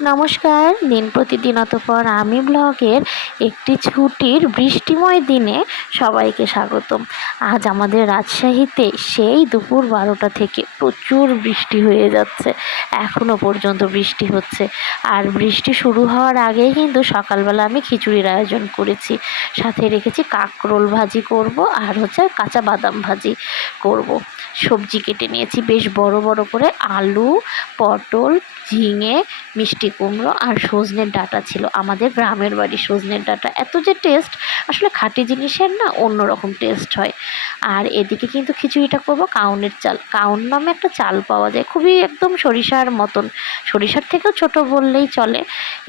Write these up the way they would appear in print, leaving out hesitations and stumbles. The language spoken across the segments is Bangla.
নমস্কার। দিন প্রতিদিন অতঃপর আমি ব্লগের একটি ছুটির বৃষ্টিময় দিনে সবাইকে স্বাগতম। আজ আমাদের রাজশাহীতে সেই দুপুর 12টা থেকে প্রচুর বৃষ্টি হয়ে যাচ্ছে, এখনও পর্যন্ত বৃষ্টি হচ্ছে। আর বৃষ্টি শুরু হওয়ার আগেই কিন্তু সকালবেলা আমি খিচুড়ির আয়োজন করেছি, সাথে রেখেছি কাঁকরোল ভাজি করব আর কাঁচা বাদাম ভাজি করব। সবজি কেটে নিয়েছি বেশ বড় বড় করে, আলু, পটল, ঝিঙে, মিষ্টি কুমড়ো আর সজনের ডাঁটা ছিল। আমাদের গ্রামের বাড়ি সজনের ডাঁটা, এত যে টেস্ট, আসলে খাঁটি জিনিসের না অন্যরকম টেস্ট হয়। আর এদিকে কিন্তু খিচুড়িটা করব কাউনের চাল। কাউন নামে একটা চাল পাওয়া যায়, খুবই একদম সরিষার মতন, সরিষার থেকেও ছোট বললেই চলে।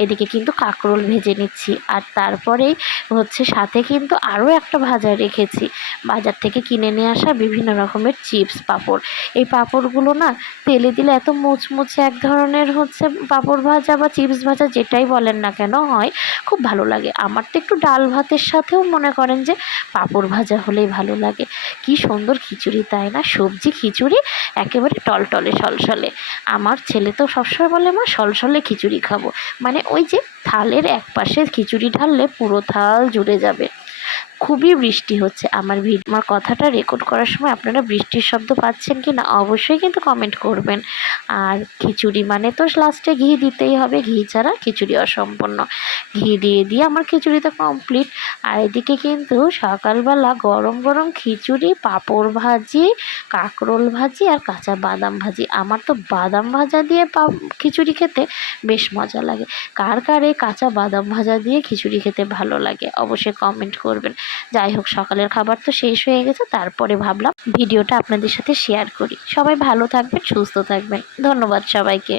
এদিকে কিন্তু কাঁকরোল ভেজে নিচ্ছি, আর তারপরেই সাথে কিন্তু আরও একটা ভাজা রেখেছি, বাজার থেকে কিনে নিয়ে আসা বিভিন্ন রকমের চিপস পাঁপড়। এই পাঁপড়গুলো না তেলে দিলে এত মুচমুচে এক ধরনের পাঁপড় ভাজা বা চিপস ভাজা যেটাই বলেন না কেন হয়, খুব ভালো লাগে। আমার তো একটু ডাল ভাতের সাথেও মনে করেন যে পাঁপড় ভাজা হলেই ভালো লাগে। কি সুন্দর খিচুড়ি, তাই না? সবজি খিচুড়ি একেবারে টলটলে সলসলে। আমার ছেলে তো সবসময় বলে, মা সলসলে খিচুড়ি খাবো। মানে ওই যে থালের এক পাশে খিচুড়ি ঢাললে পুরো থাল জুড়ে যাবে। খুবই বৃষ্টি হচ্ছে। আমার কথাটা রেকর্ড করার সময় আপনারা বৃষ্টির শব্দ পাচ্ছেন কি না অবশ্যই কিন্তু কমেন্ট করবেন। আর খিচুড়ি মানে তো লাস্টে ঘি দিতেই হবে, ঘি ছাড়া খিচুড়ি অসম্পূর্ণ। ঘি দিয়ে আমার খিচুড়ি তো কমপ্লিট। আর এদিকে কিন্তু সকালবেলা গরম গরম খিচুড়ি, পাঁপড় ভাজি, কাঁকরোল ভাজি আর কাঁচা বাদাম ভাজি। আমার তো বাদাম ভাজা দিয়ে খিচুড়ি খেতে বেশ মজা লাগে। কার কার এই কাঁচা বাদাম ভাজা দিয়ে খিচুড়ি খেতে ভালো লাগে অবশ্যই কমেন্ট করবেন। যাই হোক, সকালের খাবার তো শেষ হয়ে গেছে, তারপরে ভাবলাম ভিডিওটা আপনাদের সাথে শেয়ার করি। সবাই ভালো থাকবেন, সুস্থ থাকবেন। ধন্যবাদ সবাইকে।